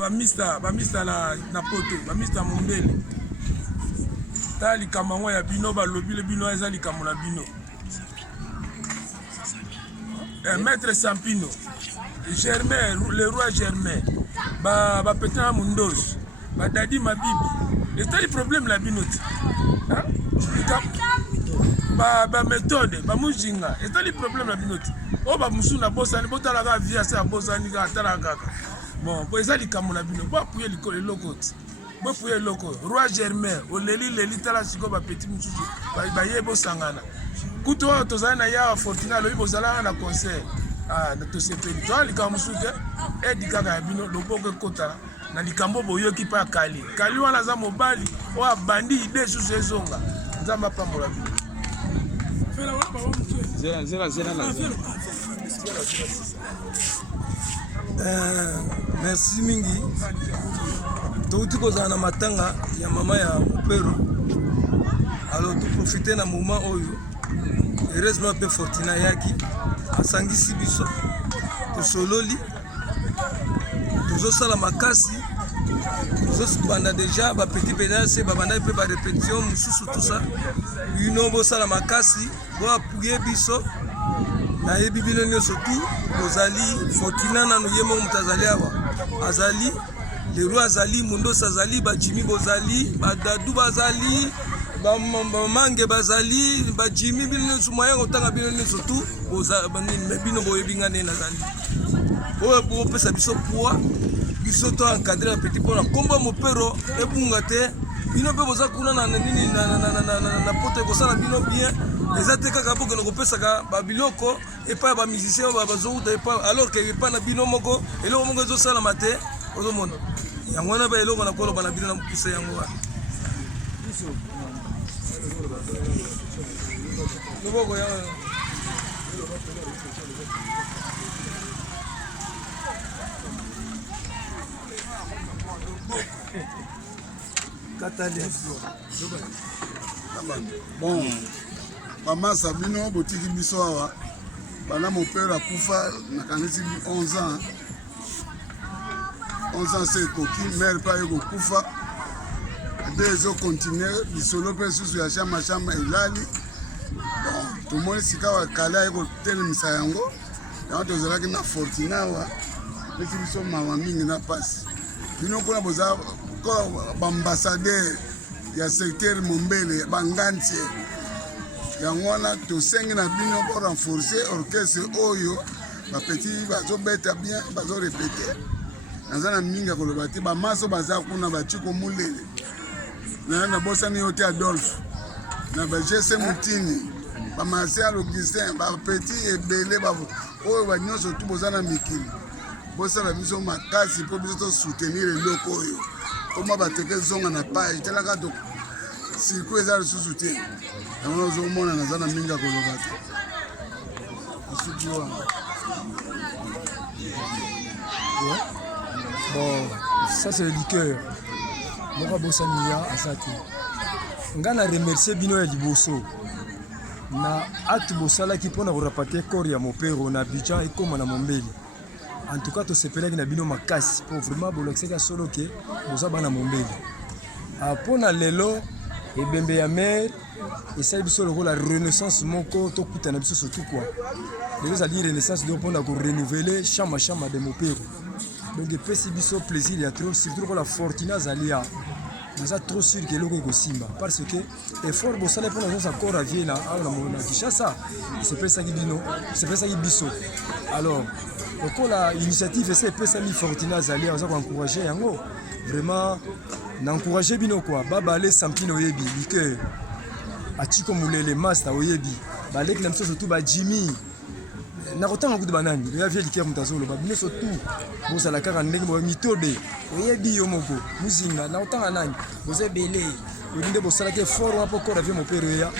Bamista na poto, bamista Mombele. Ta likambo ya bino balobi le bino eza likambo na bino. Maître Sampino, Germain, le roi Germain, ba Petan Mundos, ba Dadi Mabibi. Et c'est le problème la binoti. Ba méthode, ba mujinga. Et c'est le problème la binoti. Oh ba musuna bosa ni bota la via sa bosa ni ga tala kaka. Bon, bo eza likambo na bino. Bo apuye likolo lokoti. Bo apuye loko. Roi Germain, oleli tala siko ba petit mususu. Ba yebo sangana. Kuto tozana ya Fortuna lo bozala na concert. Na to sepeli. To likambo musuke edikaka ya bino loboko kota. Na likambo boyoki pa kali. Kali wana za mobali o abandi ide susu ezonga. Nzamba pambola bino. Merci mingi. Touti kozana matanga ya mama ya Mopero. Alors tu profiter na moment oyo. Heureusement pe Fortuna yaki asangisi biso. To sololi. Tozo sala makasi. Tozo banda déjà ba petit pédale ba banda pe ba répétition mususu tout ça. Bino bo sala makasi, bo apuye biso. Na yebi bino nyonso tout ozali Fortuna na yemo mutazali awa. Azali le roi azali mundo azali ba Jimmy bozali, ba Dadu bazali, ba Mange bazali, ba Jimmy bino sumoya otanga bino nyonso tout ozali bino boyebi ngane na zali. Oyo bo pesa biso poa. Biso to encadrer petit pour la combat Mopero ebunga te bino pe boza kuna na nini na pote ko sala bino bien ezate kaka boko na kopesaka ba biloko et pas ba musicien ba bazouta et pas alors que pas na bino moko eloko moko zo sala mate ozo mona yango na ba eloko na kolo bana bino na mpisa yango wa loboko ya Bon, maman Sabino botiki biso awa bana Mopero akufa na kanisi 11 ans. 11 ans c'est koki mère pa yoko kufa. Deux autres continuer bisolo pe susu ya chama ilali. Bon, tout le monde sika wa kala yoko telemisa yango. Yango tozalaki na Fortuna wa. Pesi biso mama mingi na passe. Bino kona boza ko ambassadeur ya secteur Mombele bangantie yango na to sengi na bino pour renforcer orchestre oyo ba petit bazo beta bien bazo répéter nazana minga ko lobati ba maso baza kuna ba chiko mulele na bosa ni hotel Adolphe na ba GC Mutini ba Marcel Augustin ba petit ebele ba oyo ba nyonso tu bozana mikili bosa la biso makasi po biso soutenir eloko oyo comment bateke zonga na page telaka donc circuit ezali susu te yango ozomona nazana minga koloba te asukiwa bon ça c'est le liqueur moko bosania asati ngana remercier bino ya liboso na acte bosalaki mpona korapatie corps ya Mopero na Abidjan ekoma na Mombele. En tout cas, to sepelaki na bino makasi pour vraiment bolakisaka solo ke boza bana Mombele. Apona lelo ebembe ya mère esali biso lokola renaissance moko tokuta na biso surtout quoi. Lelo zali renaissance do pona ko renouveler chama de Mopero. Donc epesi biso plaisir ya trop surtout la Fortuna zalia. Nous sommes trop sûrs que l'eau est simba parce que effort bosale pour nous encore à Vienne à Kinshasa c'est pas ça qui bino c'est pas ça qui biso alors donc la initiative c'est pas ça mi Fortuna zali on va encourager yango vraiment n'encourager bino quoi baba les Sampino yebi liqueur atiko mulele master oyebi balek na mso surtout ba Jimmy na kotanga kutu banani ya vie liqueur mutazolo ba bino surtout bosala kaka ndenge bo mitode oyebi yo moko muzinga na kotanga nani boze belé yinde bosala ke fort wa poko la vie Mopero ya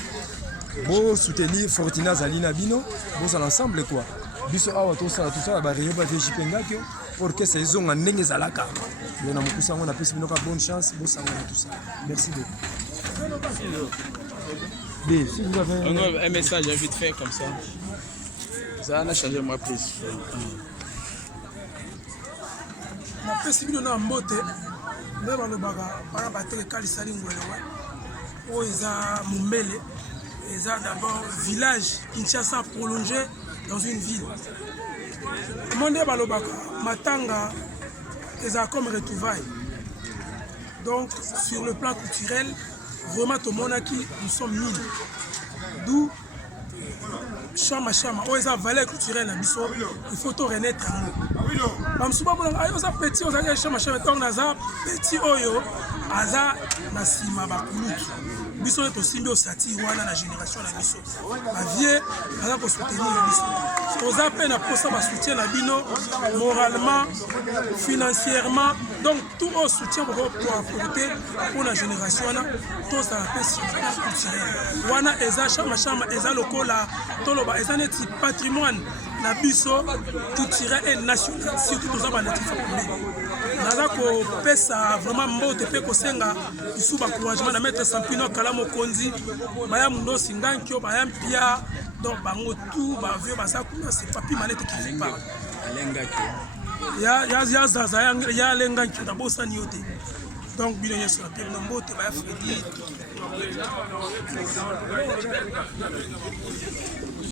bo soutenir Fortuna zalina bino bosala ensemble quoi biso awa to sala tout ça ba réunion ba vie jipengakyo pour que ces zonga ndenge zalaka yo na mokusa ngo na pesi bino ka bonne chance bosanga tout ça merci beaucoup. B, si vous avez un message vite fait comme ça. Ça a changé moi plus. napesi bino na mbote nde balobaka mpona bateke kalisali ngwelewe oyo eza mombele eza d'abord village Kinshasa prolongé dans une ville mo nde balobaka matanga eza comme retrouvaille. Donc sur le plan culturel vraiment tomonaki nous sommes 1000 d'où chama oyo eza valeur culturelle na biso il faut to renaître yango bamosusu bamonaka ayo oza petit ozalaki chama ntango naza petit oyo aza na nsima bakulutu biso nde tosimbi osatire wana na génération na biso bavie baza kosoutenir biso toza mpe na mposa basoutien na bino moralement financièrement donc tout oyo soutien bokoapporte mpona génération wana tozala mpe culturel wana eza chama eza lokola toloba eza neti patrimoine na biso culturel et national surtout toza banatif pembeni naza kopesa vraiment mbote mpe kosenga lisu bacouragement na maître Sampino Kala mokonzi baya mundosi ngankio baya mpia donc bango tout bavio baza kuna c'est papi malete qui fait pas ya zaza ya lengankio na bosani yo te donc bino nyonso na mpe na mbote baya Fredi